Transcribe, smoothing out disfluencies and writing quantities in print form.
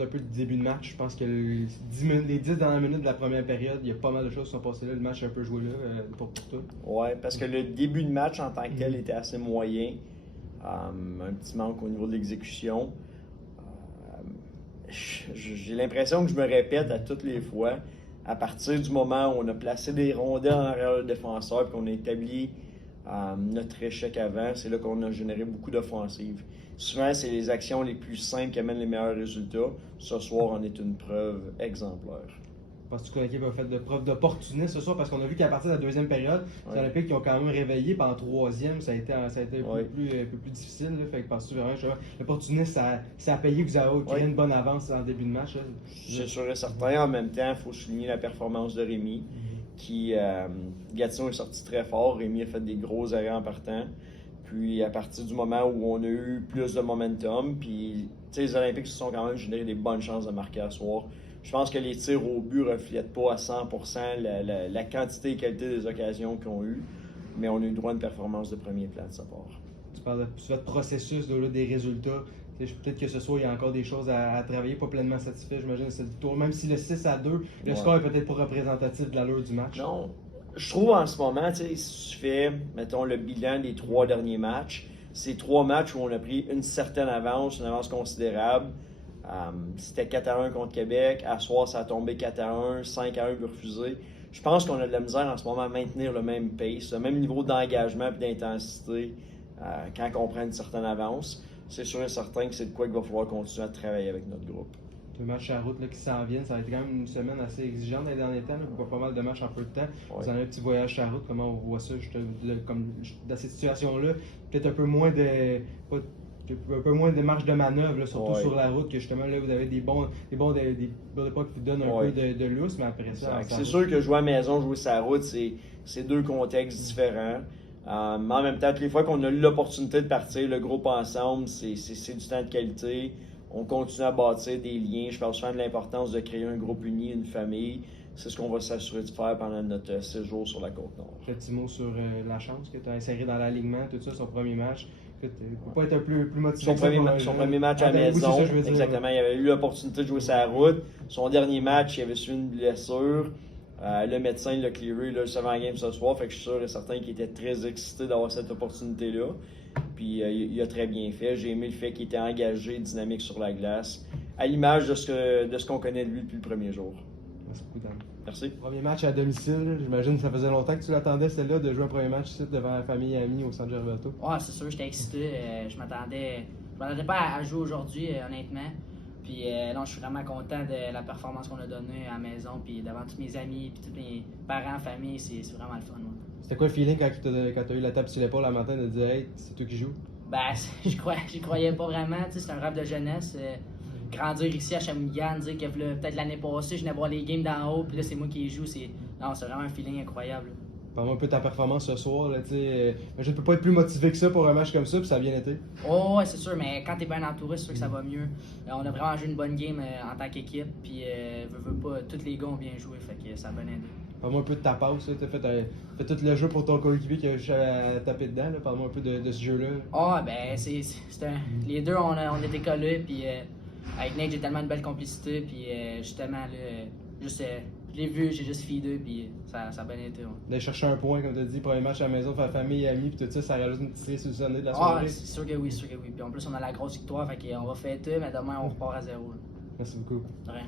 parle un peu du début de match. Je pense que les 10 dernières minutes de la première période, il y a pas mal de choses qui sont passées là. Le match est un peu joué là pour toi. Ouais, parce que le début de match en tant que tel était assez moyen. Un petit manque au niveau de l'exécution. J'ai l'impression que je me répète à toutes les fois. À partir du moment où on a placé des rondelles en arrière le défenseur et qu'on a établi notre échec avant, c'est là qu'on a généré beaucoup d'offensives. Souvent, c'est les actions les plus simples qui amènent les meilleurs résultats. Ce soir, en est une preuve exemplaire. Penses-tu que l'équipe a fait de preuve d'opportunisme ce soir? Parce qu'on a vu qu'à partir de la deuxième période, les Olympiques qui ont quand même réveillé, puis en troisième, ça a été un peu plus difficile. Là. Fait que penses-tu vraiment que l'opportunisme, ça a payé, que vous avez créé une bonne avance en début de match? C'est sûr et certain. En même temps, il faut souligner la performance de Rémi, qui Gatineau est sorti très fort. Rémi a fait des gros arrêts en partant. Puis à partir du moment où on a eu plus de momentum, puis les Olympiques se sont quand même généré des bonnes chances de marquer à soir. Je pense que les tirs au but ne reflètent pas à 100% la quantité et qualité des occasions qu'ils ont eues, mais on a eu droit à une performance de premier plan de sa part. Tu parles de votre processus, des résultats. Peut-être que ce soir, il y a encore des choses à travailler, pas pleinement satisfait, j'imagine, cette victoire. Même si le 6-2, le score est peut-être pas représentatif de l'allure du match. Non. Je trouve en ce moment, si tu fais, mettons, le bilan des 3 derniers matchs, c'est 3 matchs où on a pris une certaine avance, une avance considérable. C'était 4-1 contre Québec. À soir, ça a tombé 4-1, 5-1 but refusé. Je pense qu'on a de la misère en ce moment à maintenir le même pace, le même niveau d'engagement et d'intensité quand on prend une certaine avance. C'est sûr et certain que c'est de quoi qu'il va falloir continuer à travailler avec notre groupe. Le match à route là, qui s'en vient, ça va être quand même une semaine assez exigeante dans les derniers temps. On voit pas mal de matchs en peu de temps. Vous en avez un petit voyage à route, comment on voit ça dans cette situation-là? Peut-être un peu moins de marge de manœuvre, là, surtout sur la route, que justement là vous avez des bons pas qui vous donnent un peu de lousse, mais après ça. C'est sûr que jouer à la maison, jouer sur la route, c'est 2 contextes différents. Mais en même temps, toutes les fois qu'on a eu l'opportunité de partir, le groupe ensemble, c'est du temps de qualité. On continue à bâtir des liens. Je parle souvent de l'importance de créer un groupe uni, une famille. C'est ce qu'on va s'assurer de faire pendant notre séjour sur la Côte-Nord. Un petit mot sur la chance que tu as inséré dans l'alignement, tout ça, son premier match. Il ne faut pas être un peu plus motivé. Son premier match à la maison. Oui, exactement. Il avait eu l'opportunité de jouer sur la route. Son dernier match, il avait suivi une blessure. Le médecin l'a clearé là, juste avant la game ce soir. Fait que je suis sûr et certain qu'il était très excité d'avoir cette opportunité-là. Puis il a très bien fait. J'ai aimé le fait qu'il était engagé, dynamique sur la glace, à l'image de ce qu'on connaît de lui depuis le premier jour. Merci beaucoup, Dan. Merci. Premier match à domicile, j'imagine que ça faisait longtemps que tu l'attendais, celle-là, de jouer un premier match ici devant la famille et amis au Centre Gervais-Auto. Ouais, c'est sûr, j'étais excité. Je m'attendais pas à jouer aujourd'hui, honnêtement. Puis non, je suis vraiment content de la performance qu'on a donnée à la maison, puis devant tous mes amis, puis tous mes parents, famille, c'est vraiment le fun. Ouais. C'était quoi le feeling quand tu as eu la tape sur l'épaule le matin de dire « Hey, c'est toi qui joues » ? Ben, j'y croyais pas vraiment, c'est un rêve de jeunesse. Grandir ici à Shawinigan, dire que peut-être l'année passée, je venais voir les games d'en haut, puis là, c'est moi qui joue. C'est vraiment un feeling incroyable. Parle-moi un peu de ta performance ce soir. Là, je ne peux pas être plus motivé que ça pour un match comme ça, puis ça a bien été. Oh, ouais, c'est sûr, mais quand t'es bien entouré, c'est sûr que ça va mieux. On a vraiment joué une bonne game en tant qu'équipe, puis veux pas, tous les gars ont bien joué, fait que ça a bien aidé. Parle-moi un peu de ta passe. Tu as fait tout le jeu pour ton coéquipier qui a juste à taper dedans. Parle-moi un peu de ce jeu-là. Ah, ben, les deux, on était collés, puis avec Nate, j'ai tellement une belle complicité, puis justement, là, je l'ai vu, j'ai juste feedé, puis ça a bien été. Ouais. D'aller chercher un point, comme tu as dit, premier match à la maison, faire famille et amis, puis tout ça, ça rajoute une petite solutionner de la soirée. Ah, c'est sûr que oui, c'est sûr que oui. Puis en plus, on a la grosse victoire, fait qu'on va fêter, mais demain, on repart à zéro. Là. Merci beaucoup. De rien.